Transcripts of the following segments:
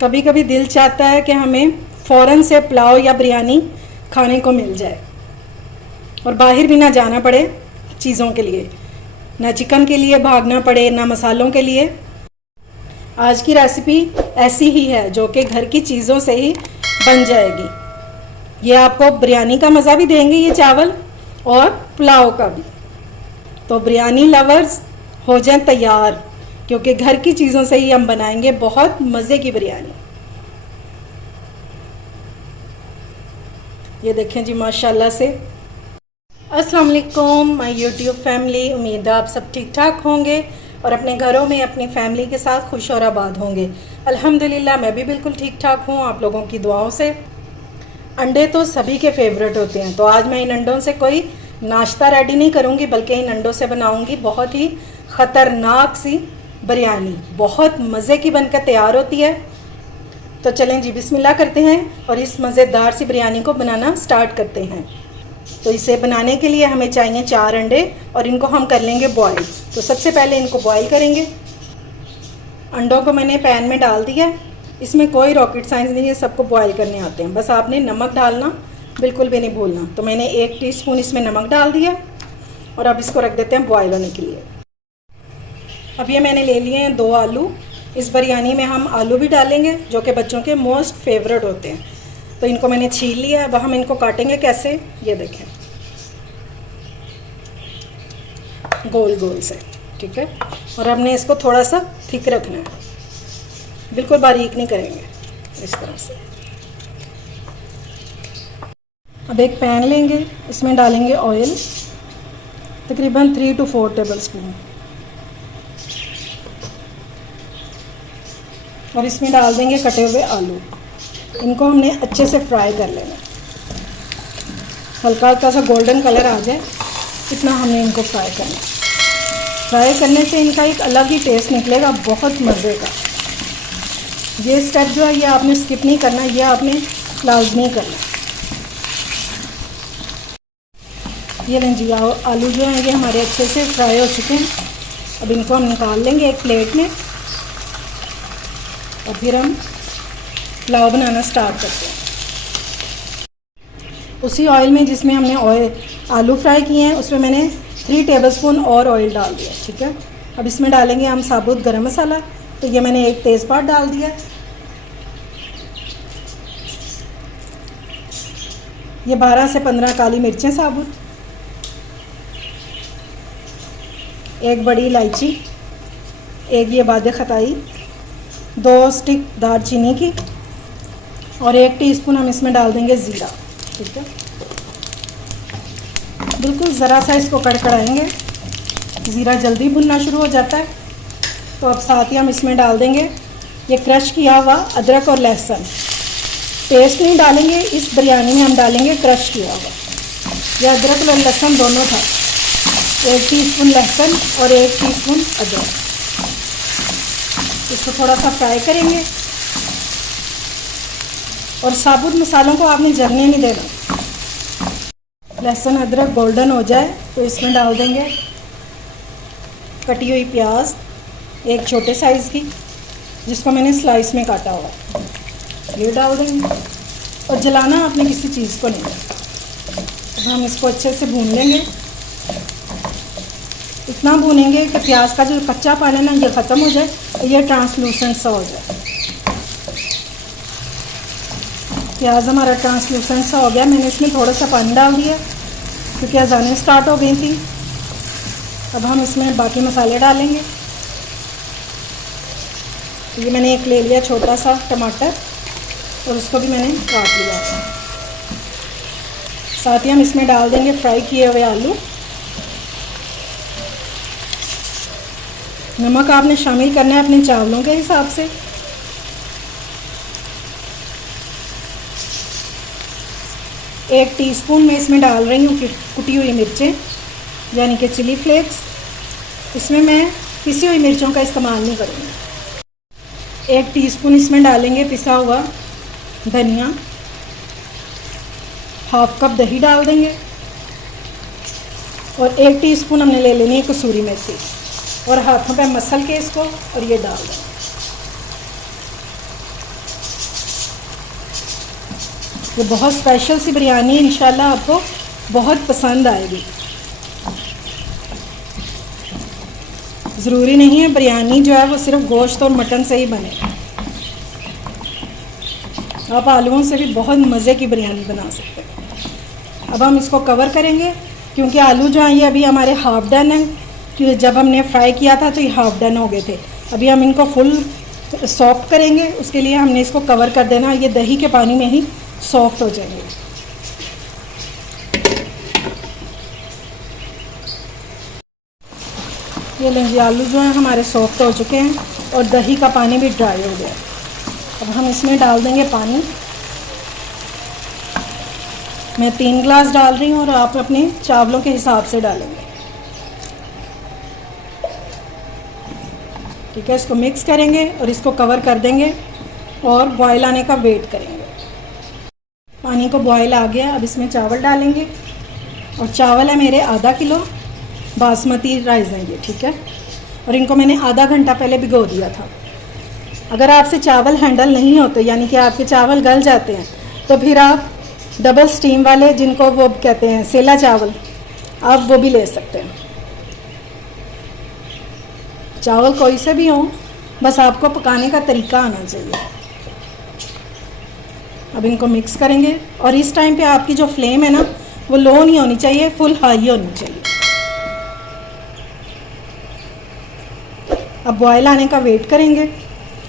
कभी कभी दिल चाहता है कि हमें फ़ौरन से पुलाव या बिरयानी खाने को मिल जाए और बाहर भी ना जाना पड़े चीज़ों के लिए, ना चिकन के लिए भागना पड़े, ना मसालों के लिए। आज की रेसिपी ऐसी ही है जो कि घर की चीज़ों से ही बन जाएगी। ये आपको बिरयानी का मज़ा भी देंगे ये चावल और पुलाव का भी। तो बिरयानी लवर्स हो जाएं तैयार, क्योंकि घर की चीज़ों से ही हम बनाएंगे बहुत मज़े की बिरयानी। ये देखें जी माशाल्लाह से। अस्सलाम वालेकुम माय यूट्यूब फैमिली, उम्मीद है आप सब ठीक ठाक होंगे और अपने घरों में अपनी फैमिली के साथ खुश और आबाद होंगे। अल्हम्दुलिल्लाह मैं भी बिल्कुल ठीक ठाक हूँ आप लोगों की दुआओं से। अंडे तो सभी के फेवरेट होते हैं, तो आज मैं इन अंडों से कोई नाश्ता रेडी नहीं करूँगी, बल्कि इन अंडों से बनाऊँगी बहुत ही ख़तरनाक सी बिरयानी। बहुत मज़े की बनकर तैयार होती है। तो चलें जी बिस्मिल्लाह करते हैं और इस मज़ेदार सी बिरयानी को बनाना स्टार्ट करते हैं। तो इसे बनाने के लिए हमें चाहिए 4 अंडे और इनको हम कर लेंगे बॉईल। तो सबसे पहले इनको बॉईल करेंगे। अंडों को मैंने पैन में डाल दिया। इसमें कोई रॉकेट साइंस नहीं है, सबको बॉईल करने आते हैं, बस आपने नमक डालना बिल्कुल भी नहीं भूलना। तो मैंने 1 टीस्पून इसमें नमक डाल दिया और अब इसको रख देते हैं बॉईल होने के लिए। अब ये मैंने ले लिए हैं 2 आलू। इस बिरयानी में हम आलू भी डालेंगे जो कि बच्चों के मोस्ट फेवरेट होते हैं। तो इनको मैंने छील लिया। अब हम इनको काटेंगे कैसे, ये देखें, गोल गोल से, ठीक है। और हमने इसको थोड़ा सा थिक रखना है, बिल्कुल बारीक नहीं करेंगे, इस तरह से। अब एक पैन लेंगे, इसमें डालेंगे ऑयल, तकरीबन 3 to 4 टेबल स्पून, और इसमें डाल देंगे कटे हुए आलू। इनको हमने अच्छे से फ्राई कर लेना, हल्का हल्का सा गोल्डन कलर आ जाए इतना हमने इनको फ्राई करना। फ्राई करने से इनका एक अलग ही टेस्ट निकलेगा, बहुत मज़े का। ये स्टेप जो है ये आपने स्किप नहीं करना, ये आपने लाजमी करना। ये लें जी, आलू जो हैं ये हमारे अच्छे से फ्राई हो चुके हैं। अब इनको हम निकाल लेंगे एक प्लेट में और फिर हम पुलाव बनाना स्टार्ट करते हैं। उसी ऑयल में जिसमें हमने आलू फ्राई किए हैं उसमें मैंने 3 टेबलस्पून और ऑयल डाल दिया, ठीक है। अब इसमें डालेंगे हम साबुत गरम मसाला। तो ये मैंने 1 तेज़पात डाल दिया। ये 12 से 15 काली मिर्चें साबुत, 1 बड़ी इलायची, 1 ये बाद खताई, 2 स्टिक दालचीनी की और 1 टीस्पून हम इसमें डाल देंगे ज़ीरा, ठीक है। बिल्कुल ज़रा सा इसको कड़कड़ाएंगे, ज़ीरा जल्दी भुनना शुरू हो जाता है। तो अब साथ ही हम इसमें डाल देंगे ये क्रश किया हुआ अदरक और लहसुन। पेस्ट नहीं डालेंगे इस बिरयानी में, हम डालेंगे क्रश किया हुआ। ये अदरक और लहसुन दोनों था, 1 टीस्पून लहसुन और 1 टीस्पून अदरक। इसको थोड़ा सा फ्राई करेंगे और साबुत मसालों को आपने जलने नहीं देना। लहसुन अदरक गोल्डन हो जाए तो इसमें डाल देंगे कटी हुई प्याज, 1 छोटे साइज़ की जिसको मैंने स्लाइस में काटा हुआ, ये डाल देंगे। और जलाना आपने किसी चीज़ को नहीं। अब हम इसको अच्छे से भून लेंगे, इतना भूनेंगे कि प्याज का जो कच्चापन है ना ये ख़त्म हो जाए, ये ट्रांसलूसेंट सा हो जाए। प्याज हमारा ट्रांसलूसेंट सा हो गया। मैंने इसमें थोड़ा सा पानी डाल दिया क्योंकि अज़ानें स्टार्ट हो गई थी। अब हम इसमें बाकी मसाले डालेंगे। ये मैंने एक ले लिया छोटा सा टमाटर और उसको भी मैंने काट लिया। साथ ही हम इसमें डाल देंगे फ्राई किए हुए आलू। नमक आपने शामिल करना है अपने चावलों के हिसाब से। एक टीस्पून में इसमें डाल रही हूँ कुटी हुई मिर्चें, यानी कि चिली फ्लेक्स। इसमें मैं पिसी हुई मिर्चों का इस्तेमाल नहीं करूँगी। 1 टीस्पून इसमें डालेंगे पिसा हुआ धनिया। हाफ कप दही डाल देंगे और 1 टीस्पून हमने ले लेनी है कसूरी मेथी और हाथों पे मसल के इसको और ये डाल दें। ये बहुत स्पेशल सी बिरयानी इंशाल्लाह आपको बहुत पसंद आएगी। ज़रूरी नहीं है बिरयानी जो है वो सिर्फ गोश्त और मटन से ही बने, आप आलूओं से भी बहुत मज़े की बिरयानी बना सकते हैं। अब हम इसको कवर करेंगे क्योंकि आलू जो हैं ये अभी हमारे हाफ डन हैं, क्योंकि जब हमने फ्राई किया था तो ये हाफ डन हो गए थे। अभी हम इनको फुल सॉफ्ट करेंगे, उसके लिए हमने इसको कवर कर देना, ये दही के पानी में ही सॉफ्ट हो जाएंगे। ये लेंगे आलू जो हैं हमारे सॉफ्ट हो चुके हैं और दही का पानी भी ड्राई हो गया। अब हम इसमें डाल देंगे पानी। मैं 3 गिलास डाल रही हूँ और आप अपने चावलों के हिसाब से डालेंगे। ठीक है, इसको मिक्स करेंगे और इसको कवर कर देंगे और बॉयल आने का वेट करेंगे। पानी को बॉयल आ गया, अब इसमें चावल डालेंगे और चावल है मेरे आधा किलो बासमती राइस हैं ये। ठीक है, और इनको मैंने आधा घंटा पहले भिगो दिया था। अगर आपसे चावल हैंडल नहीं होते यानी कि आपके चावल गल जाते हैं तो फिर आप डबल स्टीम वाले, जिनको वो कहते हैं सेला चावल, आप वो भी ले सकते हैं। चावल कोई से भी हो, बस आपको पकाने का तरीका आना चाहिए। अब इनको मिक्स करेंगे और इस टाइम पे आपकी जो फ्लेम है ना वो लो नहीं होनी चाहिए, फुल हाई होनी चाहिए। अब बॉयल आने का वेट करेंगे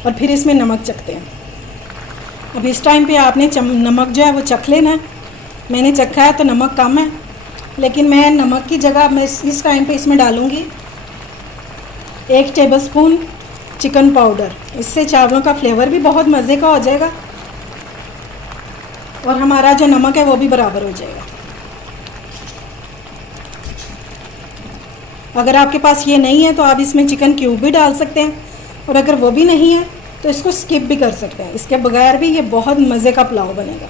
और फिर इसमें नमक चखते हैं। अब इस टाइम पे आपने नमक जो है वो चख लेना है। मैंने चखा है तो नमक कम है, लेकिन मैं नमक की जगह मैं इस टाइम पे इसमें डालूँगी 1 टेबलस्पून चिकन पाउडर। इससे चावलों का फ्लेवर भी बहुत मज़े का हो जाएगा और हमारा जो नमक है वो भी बराबर हो जाएगा। अगर आपके पास ये नहीं है तो आप इसमें चिकन क्यूब भी डाल सकते हैं, और अगर वो भी नहीं है तो इसको स्किप भी कर सकते हैं। इसके बगैर भी ये बहुत मज़े का पुलाव बनेगा।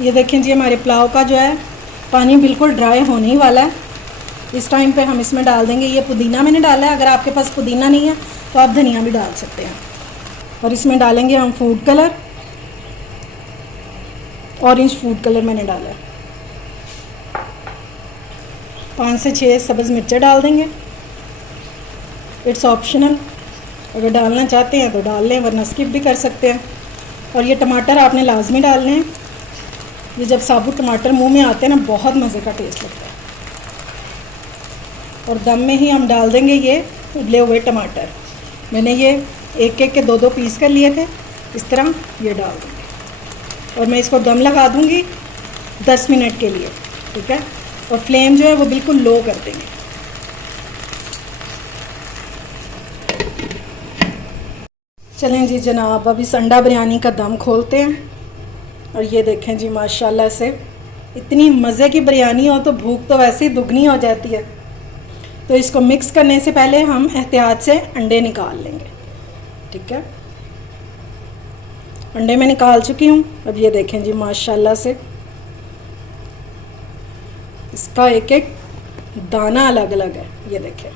ये देखें जी, हमारे पुलाव का जो है पानी बिल्कुल ड्राई होने ही वाला है। इस टाइम पे हम इसमें डाल देंगे, ये पुदीना मैंने डाला है, अगर आपके पास पुदीना नहीं है तो आप धनिया भी डाल सकते हैं। और इसमें डालेंगे हम food colour, orange food colour मैंने डाला है। 5 से 6 सब्ज़ मिर्चें डाल देंगे। इट्स ऑप्शनल, अगर डालना चाहते हैं तो डाल लें, वरना स्किप भी कर सकते हैं। और ये टमाटर आपने लाजमी डालने हैं। ये जब साबुत टमाटर मुंह में आते हैं ना, बहुत मज़े का टेस्ट लगता है। और दम में ही हम डाल देंगे ये उबले हुए टमाटर। मैंने ये एक के 2 पीस कर लिए थे, इस तरह ये डाल दूँगी और मैं इसको दम लगा दूँगी 10 मिनट के लिए। ठीक है, और फ्लेम जो है वो बिल्कुल लो कर देंगे। चलें जी जनाब, अभी अंडा बिरयानी का दम खोलते हैं। और ये देखें जी, माशाल्लाह से इतनी मज़े की बिरयानी हो तो भूख तो वैसे ही दुगनी हो जाती है। तो इसको मिक्स करने से पहले हम एहतियात से अंडे निकाल लेंगे। ठीक है, अंडे मैं निकाल चुकी हूँ। अब ये देखें जी, माशाल्लाह से इसका एक एक दाना अलग अलग है। ये देखें,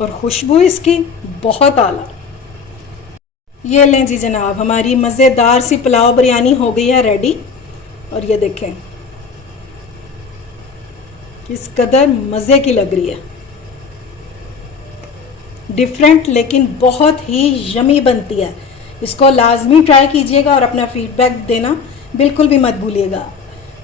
और खुशबू इसकी बहुत आला। ये लें जी जनाब, हमारी मज़ेदार सी पुलाव बिरयानी हो गई है रेडी। और ये देखें किस कदर मज़े की लग रही है। डिफरेंट लेकिन बहुत ही यमी बनती है। इसको लाजमी ट्राई कीजिएगा और अपना फीडबैक देना बिल्कुल भी मत भूलिएगा।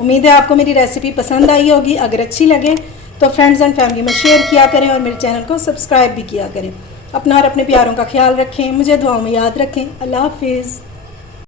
उम्मीद है आपको मेरी रेसिपी पसंद आई होगी। अगर अच्छी लगे तो फ्रेंड्स एंड फैमिली में शेयर किया करें और मेरे चैनल को सब्सक्राइब भी किया करें। अपना और अपने प्यारों का ख्याल रखें, मुझे दुआओं में याद रखें। अल्लाह हाफिज़।